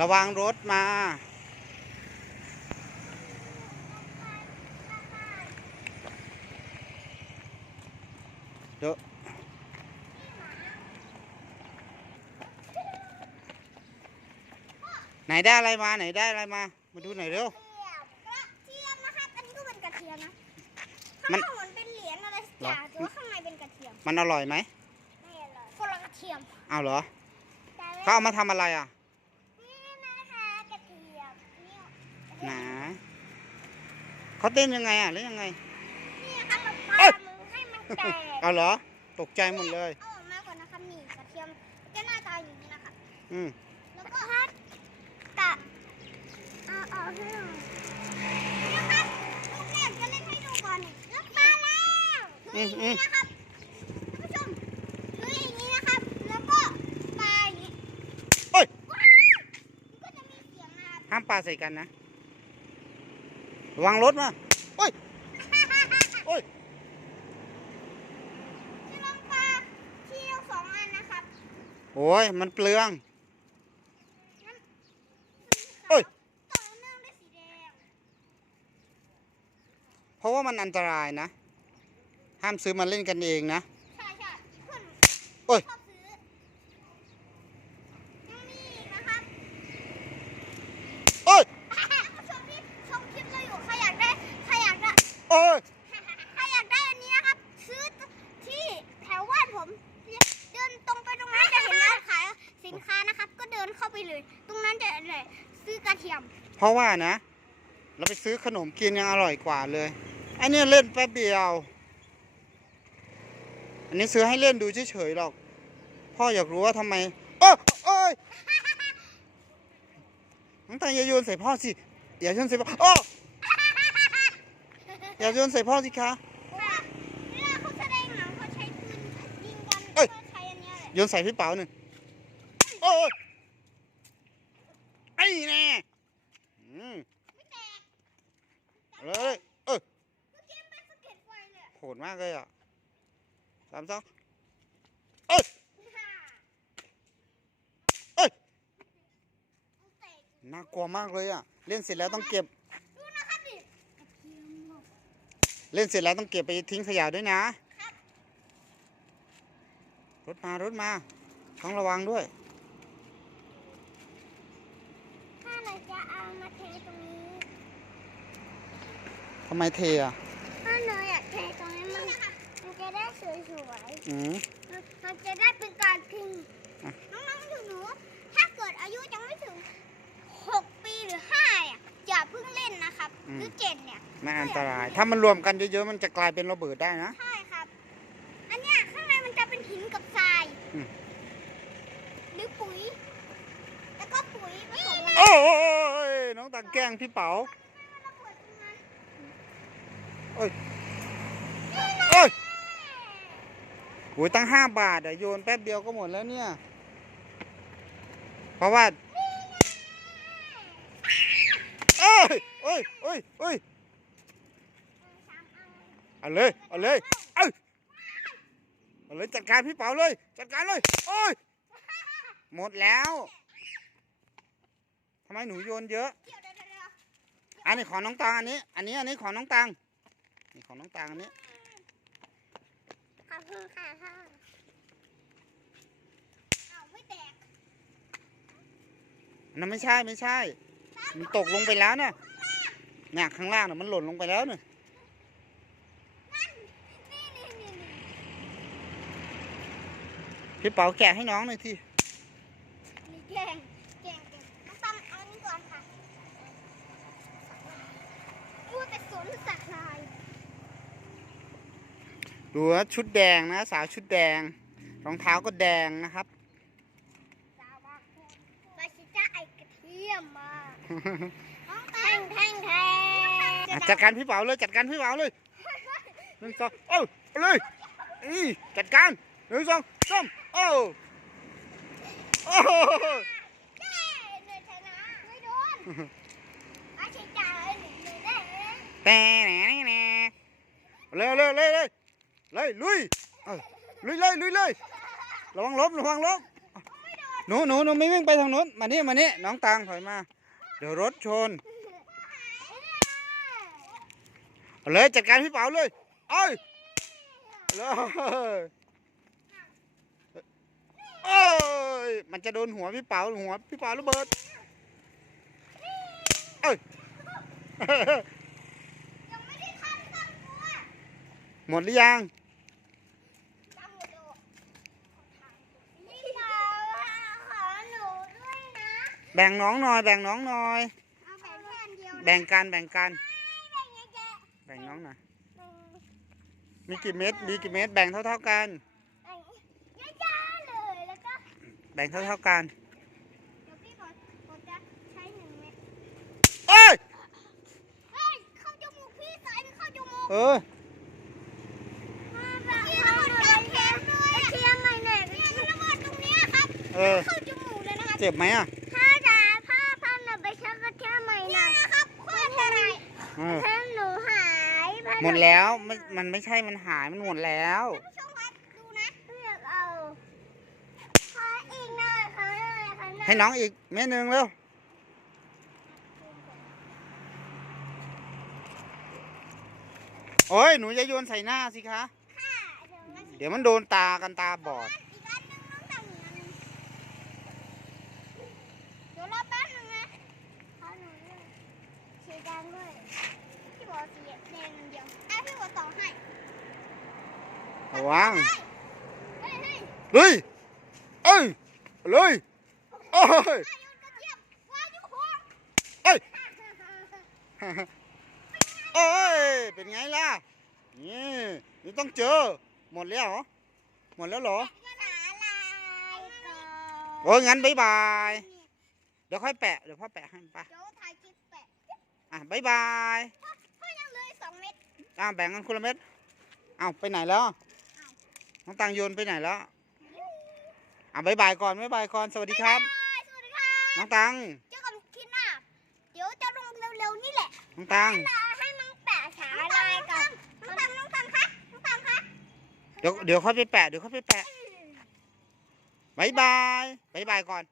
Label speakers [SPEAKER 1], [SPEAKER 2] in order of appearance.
[SPEAKER 1] ระวังรถมา เดี๋ยวไหนได้อะไรมา ไหนได้อะไรมา มาดูหน่อยเร็ว
[SPEAKER 2] กระเทียมนะครับอันนี้ก็เป็นกระเทียมนะ
[SPEAKER 1] มั
[SPEAKER 2] ข้านงนอกเหมือนเป็นเหรียญอะไรสักอย่างแต่ว่าข้างในเป็นกระเทียม
[SPEAKER 1] มันอร่อยไหม
[SPEAKER 2] ไม่อร่อยคนละกระเทียม
[SPEAKER 1] เอาเหรอ
[SPEAKER 2] แต่
[SPEAKER 1] เขาเอามาทำอะไรอะ
[SPEAKER 2] นี่นะคะกระเทียมนี่
[SPEAKER 1] หนาเขาเต้นยังไงอะหรือยังไง
[SPEAKER 2] นี่นะครับเราปา
[SPEAKER 1] เอ้ย
[SPEAKER 2] มือให้มันแตก
[SPEAKER 1] เอาเหรอ ตกใจหมดเลย
[SPEAKER 2] เอาออกมาก่อนนะครับนี่กระเทียมจะหน้าตาอย่างนี้นะครับ
[SPEAKER 1] อืม
[SPEAKER 2] แล้วก็ฮัดตะเอาออกให้หน่อยนะครับลูกแรกจะเล่นให้ดูก่อนแล้วปาแล้วคืออย่างนี้นะครับท่านผู้ชมคืออย่างนี้นะครับ แล้วก็ปาอย่างนี้
[SPEAKER 1] โอ้ย
[SPEAKER 2] ว้าวมันก็จะมีเสียงนะครับ
[SPEAKER 1] ห้ามปลาใส่กันนะ ระวังรถมาโอ้ยโอ้ย
[SPEAKER 2] จะลองปาทีเดียวสองอันนะครับ
[SPEAKER 1] โอ้ย มันเปลืองเอ้ย
[SPEAKER 2] ต่อเนื่องด้วยสีแดง
[SPEAKER 1] เพราะว่ามันอันตรายนะ ห้ามซื้อมาเล่นกันเองนะ
[SPEAKER 2] ใช่ใช่เพื่อน
[SPEAKER 1] โอ้ย
[SPEAKER 2] ชอบซื้อยังมีอีกนะครับ
[SPEAKER 1] โอ้ย
[SPEAKER 2] ท่านผู้ชมที่ชมคลิปเราอยู่ใครอยากได้ใครอยากได้
[SPEAKER 1] โอ้ย
[SPEAKER 2] ใครอยากได้อันนี้นะครับ ซื้อที่แถวบ้านผม เดินตรงไปตรงนั้นจะเห็นร้านขายสินค้านะครับ ก็เดินเข้าไปเลย ตรงนั้นจะเลยซื้อกระเทียม
[SPEAKER 1] เพราะว่านะ เราไปซื้อขนมกินยังอร่อยกว่าเลย อันนี้เล่นแป๊บเดียว อันนี้ซื้อให้เล่นดูเฉยๆหรอก พ่ออยากรู้ว่าทำไมโอ้ยโอ้ยน้องตาอย่าโยนใส่พ่อสิอย่าโยนใส่พ่อโอ้ อย่าโยนใส่พ่อสิคะ
[SPEAKER 2] เวลาเวลาเขาแสดงหนังเขาใช้ปืนยิงกัน
[SPEAKER 1] เอ้ย
[SPEAKER 2] ก็ใช้อันเนี้ยแหละ
[SPEAKER 1] โยนใส่พี่เป๋าหนึ่งโอ้ยไอ้แน่อืม
[SPEAKER 2] ไม่แตก
[SPEAKER 1] เอาเลยเออ
[SPEAKER 2] เมื่อกี้มันเป็นสะเก็ดไฟเลยอะ
[SPEAKER 1] โหดมากเลยอะสามสองเอ้ย
[SPEAKER 2] ฮ่า
[SPEAKER 1] เอ้ย
[SPEAKER 2] มันแตก
[SPEAKER 1] น่ากลัวมากเลยอะ เล่นเสร็จแล้วต้องเก็บ
[SPEAKER 2] ดูนะครับดิกระเทียมหมด
[SPEAKER 1] เล่นเสร็จแล้วต้องเก็บไปทิ้งขยะด้วยนะ
[SPEAKER 2] ครับ
[SPEAKER 1] รถมารถมาต้องระวังด้วย
[SPEAKER 2] ถ้าเราจะเอามาเทตรงนี้
[SPEAKER 1] ทำไมเทอะ
[SPEAKER 2] ถ้าเราอยากเทตรงนี้มันมันจะได้สวย
[SPEAKER 1] อืม
[SPEAKER 2] ๆมันมันจะได้เป็นการพิง
[SPEAKER 1] อะ
[SPEAKER 2] น้องๆหนูๆถ้าเกิดอายุยังไม่ถึง 6 ปีหรือ5อะอย่าเพิ่งเล่นนะครับ หรือเจ็ดเนี่ย
[SPEAKER 1] มันอันตราย ถ้ามันรวมกันเยอะๆ มันจะกลายเป็นระเบิดได้นะ
[SPEAKER 2] ใช่ครับ อันเนี้ยข้างในมันจะเป็นหินกับทราย
[SPEAKER 1] อืม
[SPEAKER 2] หรือปุ๋ย แล้วก็ปุ๋ยผสมกัน
[SPEAKER 1] โอ้ยน้องตาแกล้งพี่เป๋า
[SPEAKER 2] ระเบิดตรงนั้น
[SPEAKER 1] โอ้ยโอ้ยโอ้ยตั้งห้าบาทอะโยนแป๊บเดียวก็หมดแล้วเนี่ย เพราะว่าเอ้ ยเอ้ยเอ้ยเอ้ย
[SPEAKER 2] สามอัน
[SPEAKER 1] เอาเลยเอาเลยเอ้ยเอาเลยจัดการพี่เป๋าเลย จัดการเลยโอ้ยหมดแล้วทำไมหนูโยนเยอะ
[SPEAKER 2] เดี๋ยวเดี๋ยวเดี๋ยว
[SPEAKER 1] อันนี้ของน้องตังอันนี้ อันนี้อันนี้ของน้องตังนี่ของน้องตังอันนี้
[SPEAKER 2] ขอบคุณค่ะพ่อเอาไม่แตก
[SPEAKER 1] อันนั้นไม่ใช่ไม่ใช่ มันตกลงไปแล้วเนี่ยเนี่ยข้างล่างเนี่ยมันหล่นลงไปแล้วเนี่ย
[SPEAKER 2] นี่นี่นี่นี่
[SPEAKER 1] พี่เป๋าแกะให้น้องหน่อยที
[SPEAKER 2] นี่แกงแกงแกงน้องตั้มเอาอันนี้ก่อนค่ะอู้แต่สวนสัตว์ลาย
[SPEAKER 1] ดูนะชุดแดงนะ สาวชุดแดง รองเท้าก็แดงนะครับ
[SPEAKER 2] สาวบ้าไปสิจ้าไอ้กระเทียมมาน้อง แทงแทงแท
[SPEAKER 1] อะจัดการพี่เป๋าเลยจัดการพี่เป๋าเลยหนึ่งสองเอ้าเอาเลยอีจัดการหนึ่งสองสามเอ้าโอ้โห
[SPEAKER 2] เย้เหนื่อยชนะไม่โดนอ้ชิจ่าเลยหนึ่งเลยได้เลย
[SPEAKER 1] แต่แหน่แหน่เร็วเร็วเลยเลยเลยลุยเอ้าลุยเลยลุยเลยระวังล้มระวังล้ม
[SPEAKER 2] ไม่โดน
[SPEAKER 1] หนูหนูหนูไม่วิ่งไปทางนู้นมานี่มานี่น้องตังถอยมา เดี๋ยวรถชนเอาเลยจัดการพี่เป๋าเลยเอ้ยเลยเอ้ยมันจะโดนหัวพี่เป๋าหัวพี่เป๋าระเบิดเอ้ย
[SPEAKER 2] ยังไม่ได้ทันตั้งตัว
[SPEAKER 1] หมดหรือยัง
[SPEAKER 2] ตั้งดูพี่สาวขอหนูด้วยนะ
[SPEAKER 1] แบ่งน้องหน่อย แบ่งน้องหน่อย
[SPEAKER 2] เอาแบ่งแค่อันเดียวนะ
[SPEAKER 1] แบ่งกันแบ่งกัน
[SPEAKER 2] แบ่งเยอะ
[SPEAKER 1] แบ่งน้องหน่อย
[SPEAKER 2] ๆแบ่ง
[SPEAKER 1] มีกี่เม็ด มีกี่เม็ด แบ่งเท่าๆกัน
[SPEAKER 2] แบ่งเยอะๆเลยแล้วก็
[SPEAKER 1] แบ่งเท่าๆกัน
[SPEAKER 2] เดี๋ยวพี่บอกผมจะใช้หนึ่งเม็ด
[SPEAKER 1] เอ้ย
[SPEAKER 2] เฮ้ยเข้าจมูกพี่สายมันเข้าจมูก
[SPEAKER 1] เออ
[SPEAKER 2] แบบเข้าเลยเค็มเลยเคียงไงเนี่ยเนี่ยมันระเบิดตรงเนี้ยครับ
[SPEAKER 1] เออ
[SPEAKER 2] เข้าจมูกเลยนะครับ
[SPEAKER 1] เจ็บไหมอะ
[SPEAKER 2] เออ
[SPEAKER 1] เพื่
[SPEAKER 2] อนหนูหายเพื่อน
[SPEAKER 1] หมดแล้วมันมันไม่ใช่มันหายมันหมดแล้ว
[SPEAKER 2] ผู้ชมครับดูนะเลือกเอาขออีกหน่อยขอหน่อยขอหน่อย
[SPEAKER 1] ให้น้องอีกเม็ดหนึ่งเร็วโอ้ยหนูจะโยนใส่หน้าสิคะ
[SPEAKER 2] ค่ะเดี๋ยวมัน
[SPEAKER 1] เดี๋ยวมันโดนตากันตาบอด
[SPEAKER 2] อีกอันหนึงน้องแต่งอีกอันหนึงเดี๋ยวรอแป๊บนึงนะขอหนูด้วยสีแดงด้วย พี่บอกสีแดงอันเดียวไอ้พี่บอกต่อให้
[SPEAKER 1] ระวัง
[SPEAKER 2] เฮ้ยเฮ้ย
[SPEAKER 1] เฮ้ยเอ้ยเลยโอ้ย
[SPEAKER 2] อายุกระเทียมวางอยู่หัว
[SPEAKER 1] เอ้ยโอ้ย เป็นไงล่ะ นี่ นี่ต้องเจอ หมดแล้วเหรอ หมดแล้วเหรอ
[SPEAKER 2] สาลายก่อน
[SPEAKER 1] โอ้ยงั้นบายบาย เดี๋ยวค่อยแปะ เดี๋ยวพ่อแปะให้ไปะบายบาย
[SPEAKER 2] พ่อยังเหลยสองเม็ด
[SPEAKER 1] อะแบ่งกันคนละเม็ดเอ้าไปไหนแล้วน้องตังโยนไปไหนแล้วอะบายบายก่อนบายบายก่อนสวัสดีครับ
[SPEAKER 2] สวัสดีครับ
[SPEAKER 1] น้องตัง
[SPEAKER 2] เจอกันคลิปหน้าเดี๋ยวจะลงเร็วๆนี่แหละ
[SPEAKER 1] น้องตัง
[SPEAKER 2] ให้น้องแปะสาลายก่อนน้องตังน้องตังคะน้องตังคะ
[SPEAKER 1] เดี๋ยวเดี๋ยวค่อยไปแปะเดี๋ยวค่อยไปแปะบายบายบายบายก่อน